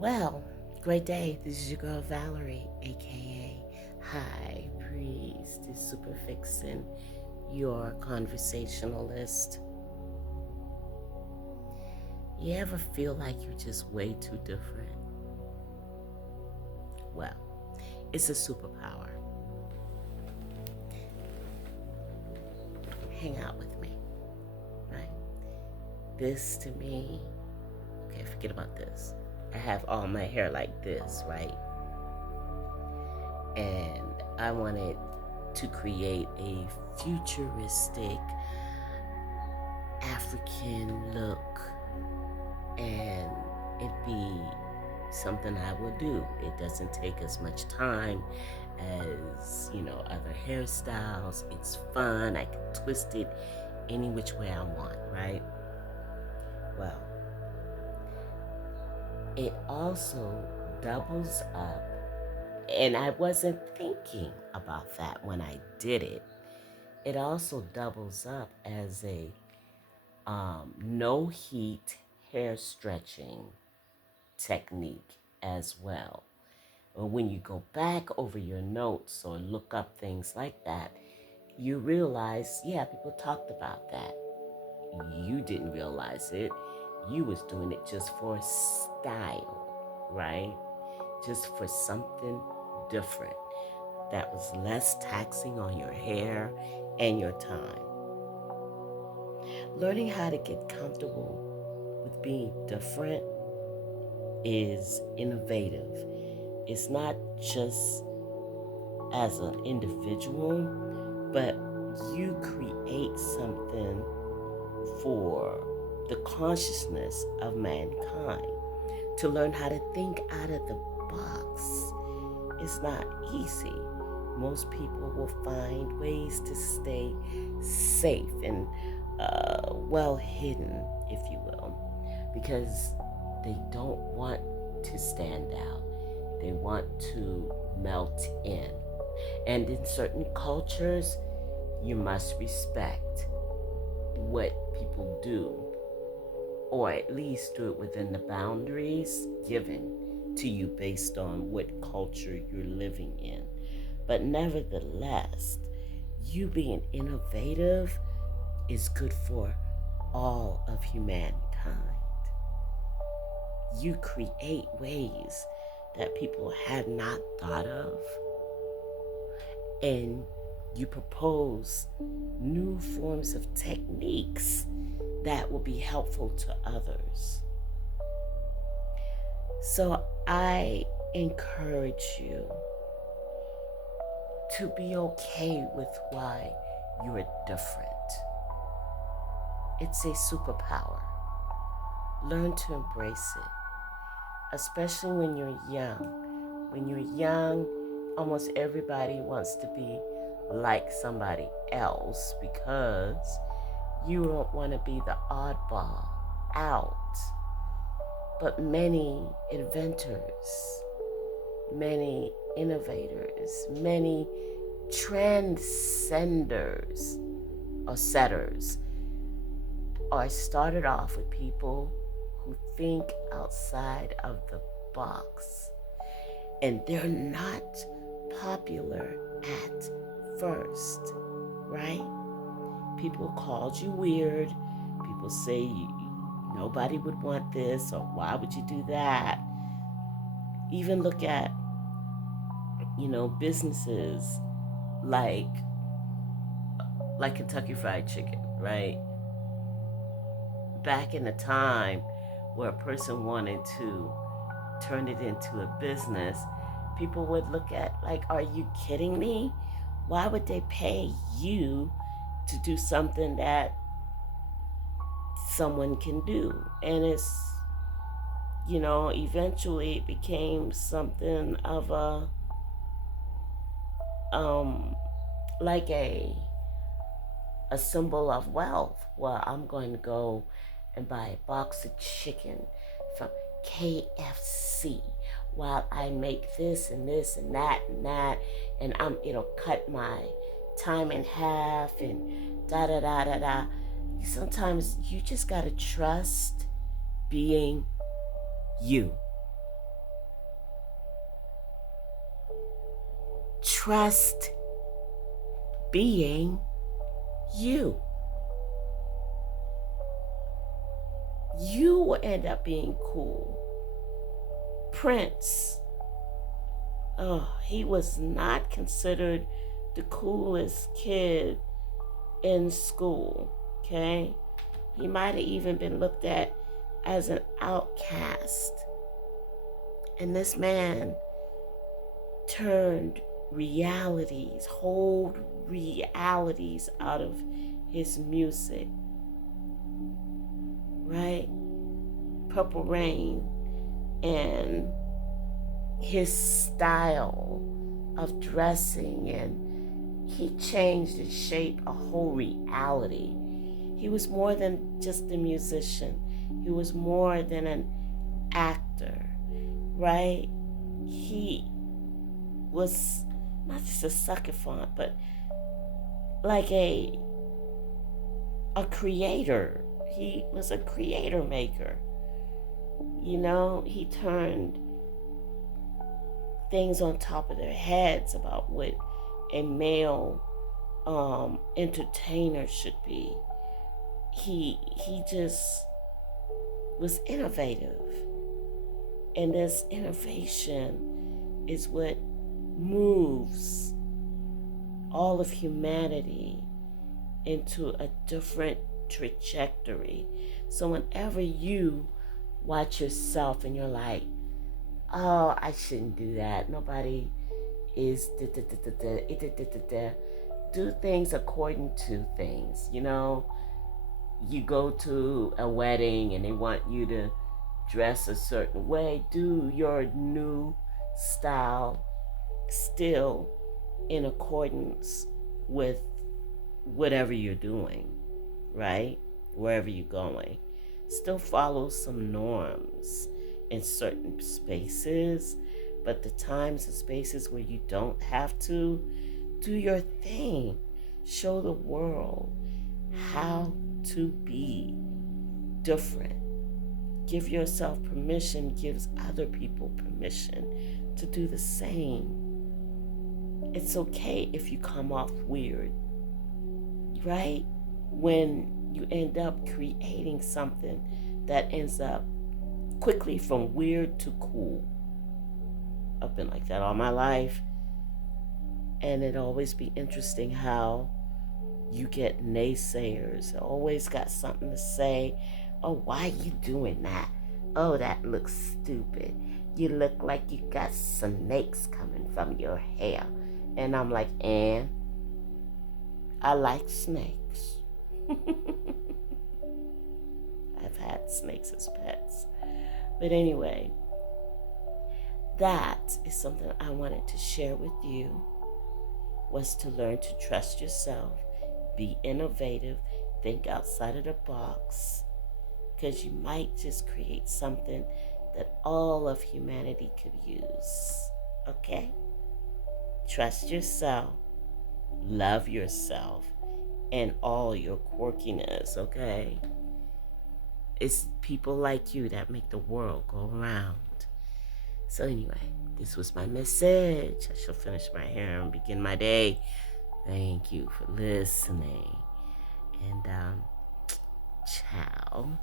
Well, great day. This is your girl Valerie, aka High Priest, is Super Fixin', your conversationalist. You ever feel like you're just way too different? Well, it's a superpower. Hang out with me, right? This to me, okay, forget about this. I have all my hair like this, right? And I wanted to create a futuristic African look, and it be something I will do. It doesn't take as much time as, other hairstyles. It's fun. I can twist it any which way I want, right? Well, it also doubles up, and I wasn't thinking about that when I did it. It also doubles up as a no heat hair stretching technique as well. When you go back over your notes or look up things like that, you realize, yeah, people talked about that. You didn't realize it. You was doing it just for style, right? Just for something different that was less taxing on your hair and your time. Learning how to get comfortable with being different is innovative. It's not just as an individual, but you create something for the consciousness of mankind. To learn how to think out of the box is not easy. Most people will find ways to stay safe and well hidden, if you will, because they don't want to stand out. They want to melt in. And in certain cultures, you must respect what people do, or at least do it within the boundaries given to you based on what culture you're living in. But nevertheless, you being innovative is good for all of humankind. You create ways that people had not thought of, and you propose new forms of techniques that will be helpful to others. So I encourage you to be okay with why you're different. It's a superpower. Learn to embrace it, especially when you're young. When you're young, almost everybody wants to be like somebody else because you don't want to be the oddball out. But many inventors, many innovators, many transcenders or setters are started off with people who think outside of the box. And they're not popular at first, right? People called you weird. People say nobody would want this, or why would you do that? Even look at, businesses like Kentucky Fried Chicken, right? Back in the time where a person wanted to turn it into a business, people would look at like, are you kidding me? Why would they pay you to do something that someone can do? And it's, eventually it became something of a, like a symbol of wealth. Well, I'm going to go and buy a box of chicken from KFC while I make this and this and that, and it'll cut my time in half and da da da da da. Sometimes you just gotta trust being you. Trust being you. You will end up being cool. Prince, he was not considered the coolest kid in school, okay? He might have even been looked at as an outcast. And this man turned whole realities out of his music, right? Purple Rain and his style of dressing, and he changed and shaped a whole reality. He was more than just a musician. He was more than an actor, right? He was not just a succophant, but like a creator. He was a creator maker. You know, he turned things on top of their heads about what a male entertainer should be. He just was innovative. And this innovation is what moves all of humanity into a different trajectory. So whenever you watch yourself and you're like, oh, I shouldn't do that. Nobody is do things according to things. You know, you go to a wedding and they want you to dress a certain way. Do your new style still in accordance with whatever you're doing, right? Wherever you're going. Still follow some norms in certain spaces, but the times and spaces where you don't have to, do your thing. Show the world how to be different. Give yourself permission, gives other people permission to do the same. It's okay if you come off weird, right? When you end up creating something that ends up quickly from weird to cool. I've been like that all my life. And it always be interesting how you get naysayers. Always got something to say. Oh, why are you doing that? Oh, that looks stupid. You look like you got snakes coming from your hair. And I'm like, and I like snakes. I've had snakes as pets. But anyway, that is something I wanted to share with you, was to learn to trust yourself, be innovative, think outside of the box, because you might just create something that all of humanity could use. Okay? Trust yourself, love yourself, and all your quirkiness, okay? It's people like you that make the world go around. So anyway, this was my message. I shall finish my hair and begin my day. Thank you for listening. And ciao.